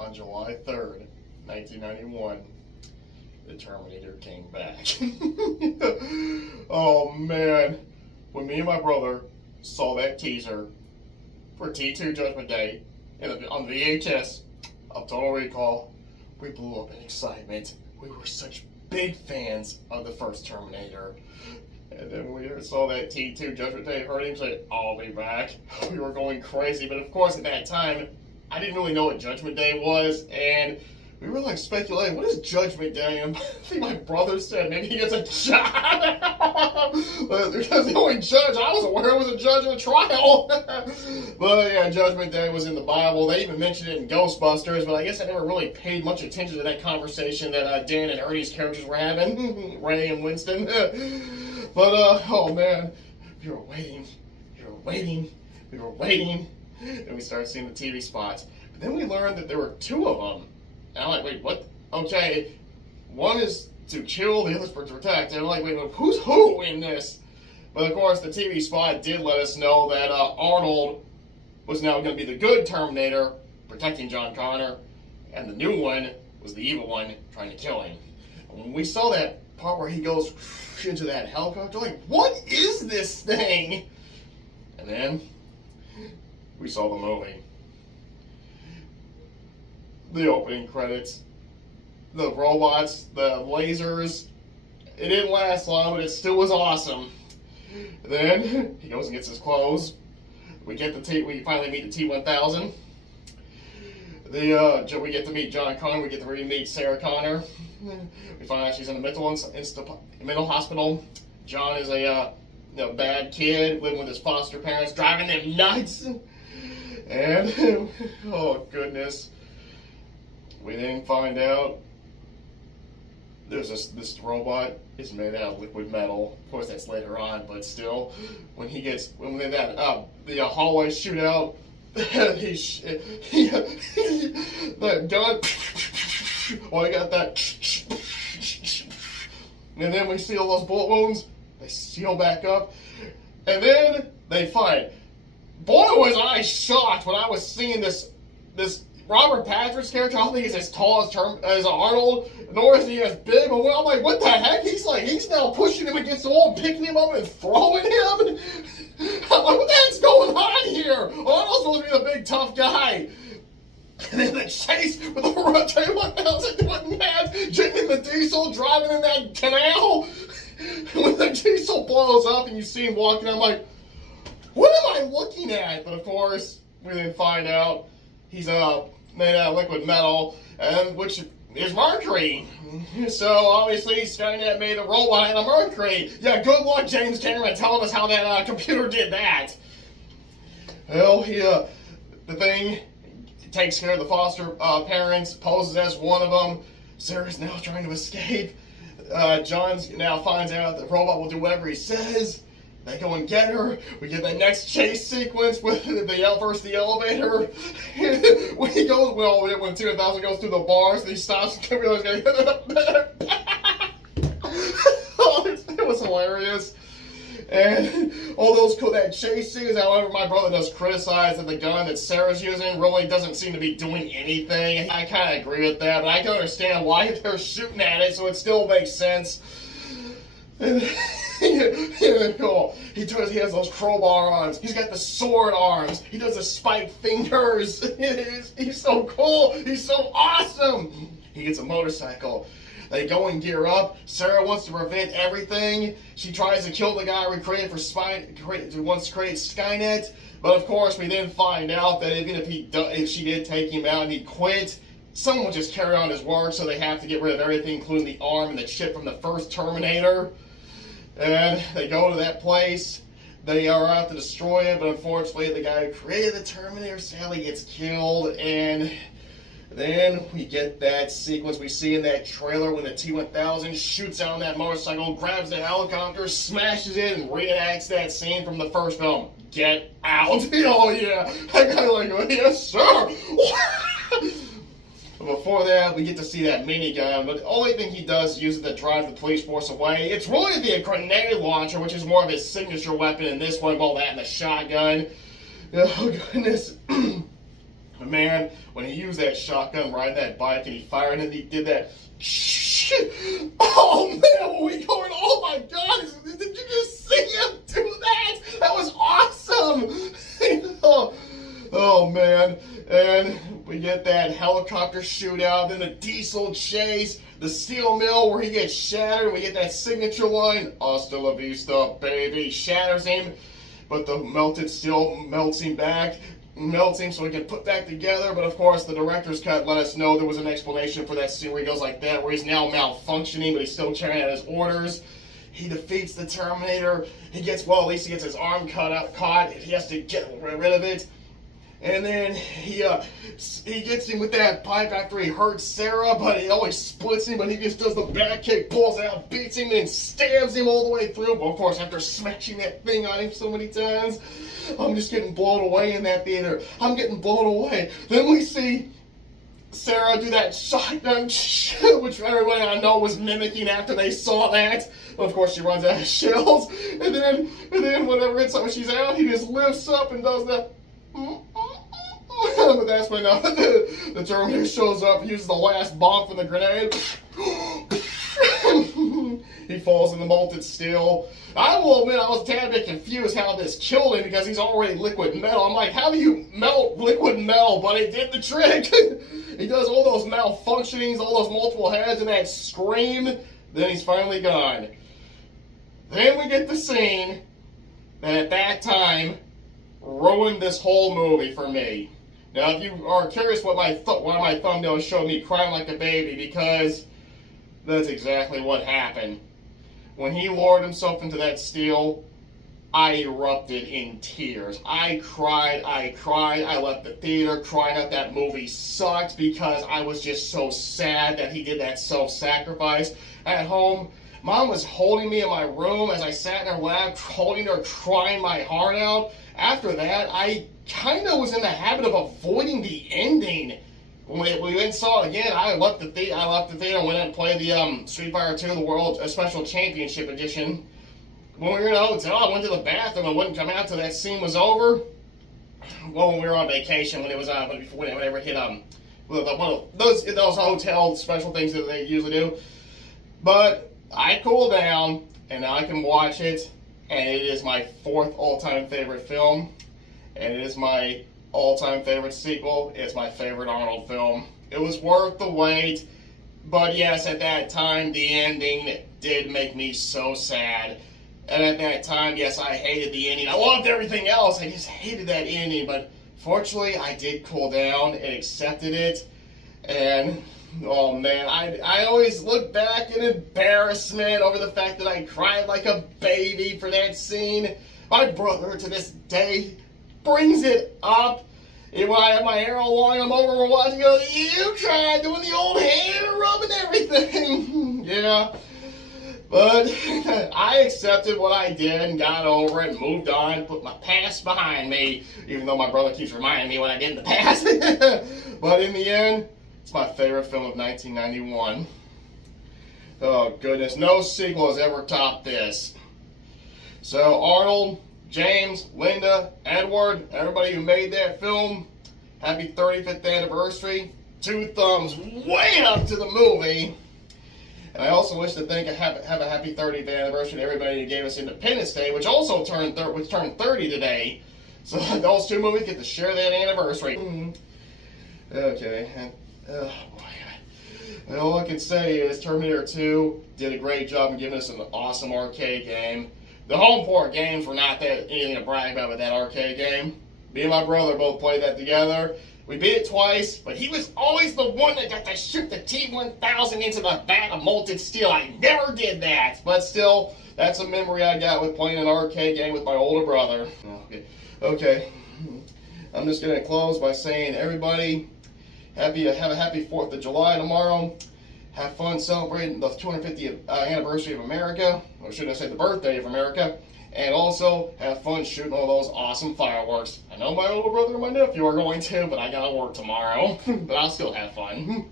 on July 3rd, 1991, the Terminator came back. Oh man, when me and my brother saw that teaser for T2 Judgment Day on the VHS of Total Recall, we blew up in excitement. We were such big fans of the first Terminator. And then we saw that T2 Judgment Day, heard him say, "I'll be back." We were going crazy, but of course at that time, I didn't really know what Judgment Day was, and we were like speculating, what is Judgment Day? And I think my brother said maybe he gets a job. Because the only judge I was aware was a judge in a trial. But yeah, Judgment Day was in the Bible. They even mentioned it in Ghostbusters, but I guess I never really paid much attention to that conversation that Dan and Ernie's characters were having, Ray and Winston. But oh man, we were waiting, and we started seeing the TV spots. But then we learned that there were two of them. And I'm like, wait, what? Okay, one is to kill, the other's to protect. And I'm like, wait, who's who in this? But of course, the TV spot did let us know that Arnold was now going to be the good Terminator, protecting John Connor, and the new one was the evil one, trying to kill him. And when we saw that part where he goes into that helicopter, like, what is this thing? And then we saw the movie. The opening credits, the robots, the lasers. It didn't last long, but it still was awesome. Then he goes and gets his clothes. We finally meet the T-1000. We get to meet John Connor. We get to meet Sarah Connor. We find out she's in a mental hospital. John is a bad kid living with his foster parents, driving them nuts. And oh goodness. We then find out there's this robot is made out of liquid metal. Of course, that's later on, but still, when the hallway shootout, that gun. Oh, I got that. And then we see all those bullet wounds. They seal back up, and then they fight. Boy, was I shocked when I was seeing this Robert Patrick's character. I don't think he's as tall as Arnold, nor is he as big. But I'm like, what the heck? He's now pushing him against the wall, picking him up and throwing him. I'm like, what the heck's going on here? Arnold's supposed to be the big tough guy. And then the chase with the T-1000 doing that, getting in the diesel, driving in that canal. When the diesel blows up and you see him walking, I'm like, what am I looking at? But of course, we then find out he's made out of liquid metal, and which is mercury. So obviously Skynet made a robot out of mercury. Yeah, good luck, James Cameron, telling us how that computer did that. Well, the thing takes care of the foster parents, poses as one of them. Sarah's now trying to escape. John now finds out the robot will do whatever he says. They go and get her. We get that next chase sequence with the elevator. When he goes, when T-1000 goes through the bars, and he stops and realizes he's going to it was hilarious. And all that chase scenes, however, my brother does criticize that the gun that Sarah's using really doesn't seem to be doing anything. I kind of agree with that, but I can understand why they're shooting at it, so it still makes sense. And he has those crowbar arms. He's got the sword arms. He does the spiked fingers. He's so cool. He's so awesome. He gets a motorcycle. They go and gear up. Sarah wants to prevent everything. She tries to kill the guy we created wants to create Skynet. But of course, we then find out that even if she did take him out and he quit, someone will just carry on his work, so they have to get rid of everything, including the arm and the chip from the first Terminator. And they go to that place. They are out to destroy it, but unfortunately, the guy who created the Terminator sadly gets killed. And then we get that sequence we see in that trailer when the T-1000 shoots out on that motorcycle, grabs the helicopter, smashes it, and reenacts that scene from the first film. Get out! Oh yeah! I kind of like, yes sir! But before that, we get to see that minigun, but the only thing he does is use it to drive the police force away. It's really the grenade launcher, which is more of his signature weapon in this one, all that and the shotgun. Oh goodness. Man, when he used that shotgun riding that bike and he fired and he did that, oh man, were we going, oh my god, did you just see him do that? That was awesome. Oh man, and we get that helicopter shootout, then the diesel chase, the steel mill where he gets shattered, and we get that signature line, hasta la vista, baby, shatters him, but the melted steel melts him so he can put back together. But of course the director's cut let us know there was an explanation for that scene where he goes like that, where he's now malfunctioning but he's still carrying out his orders. He defeats the Terminator. He gets, well, at least he gets his arm caught. He has to get rid of it. And then he gets him with that pipe after he hurts Sarah, but he always splits him, but he just does the back kick, pulls it out, beats him, and stabs him all the way through. But of course, after smashing that thing on him so many times, I'm just getting blown away in that theater. I'm getting blown away. Then we see Sarah do that shotgun, which everybody I know was mimicking after they saw that. But of course, she runs out of shells, and then whenever it's when she's out, he just lifts up and does that. But that's when the Terminator shows up, uses the last bomb from the grenade. He falls in the molten steel. I will admit I was a tad bit confused how this killed him because he's already liquid metal. I'm like, how do you melt liquid metal? But it did the trick. He does all those malfunctionings, all those multiple heads, and that scream. Then he's finally gone. Then we get the scene that at that time ruined this whole movie for me. Now, if you are curious what one of my thumbnails showed me crying like a baby, because that's exactly what happened. When he lowered himself into that steel, I erupted in tears. I cried. I left the theater crying out that movie sucked because I was just so sad that he did that self-sacrifice. At home, Mom was holding me in my room as I sat in her lap, holding her, crying my heart out. After that, I kind of was in the habit of avoiding the ending. When we went and saw it again, I left the theater and went and played the Street Fighter 2, the World Special Championship Edition. When we were in the hotel, I went to the bathroom and wouldn't come out till that scene was over. Well, when we were on vacation, when it was whenever it hit those hotel special things that they usually do. But I cooled down, and now I can watch it, and it is my 4th all-time favorite film, and it is my all-time favorite sequel. It's my favorite Arnold film. It was worth the wait, but yes, at that time, the ending did make me so sad. And at that time, yes, I hated the ending. I loved everything else. I just hated that ending, but fortunately, I did cool down and accepted it. And oh man, I always look back in embarrassment over the fact that I cried like a baby for that scene. My brother, to this day, brings it up. And when I have my hair all long, I'm over watching, he goes, you cried, doing the old hair rub and everything. Yeah. But I accepted what I did and got over it and moved on, put my past behind me, even though my brother keeps reminding me what I did in the past. But in the end, it's my favorite film of 1991. Oh goodness, no sequel has ever topped this. So Arnold, James, Linda, Edward, everybody who made that film, happy 35th anniversary. 2 thumbs way up to the movie. And I also wish to have a happy 30th anniversary to everybody who gave us Independence Day, which also turned 30 today. So those 2 movies get to share that anniversary. Okay. Oh boy. All I can say is Terminator 2 did a great job in giving us an awesome arcade game. The home port games were not anything to brag about with that arcade game. Me and my brother both played that together. We beat it twice, but he was always the one that got to shoot the T-1000 into the vat of molten steel. I never did that, but still, that's a memory I got with playing an arcade game with my older brother. Okay. I'm just going to close by saying, everybody, have a happy 4th of July tomorrow. Have fun celebrating the 250th anniversary of America, or should I say the birthday of America. And also, have fun shooting all those awesome fireworks. I know my older brother and my nephew are going to, but I gotta work tomorrow. But I'll still have fun.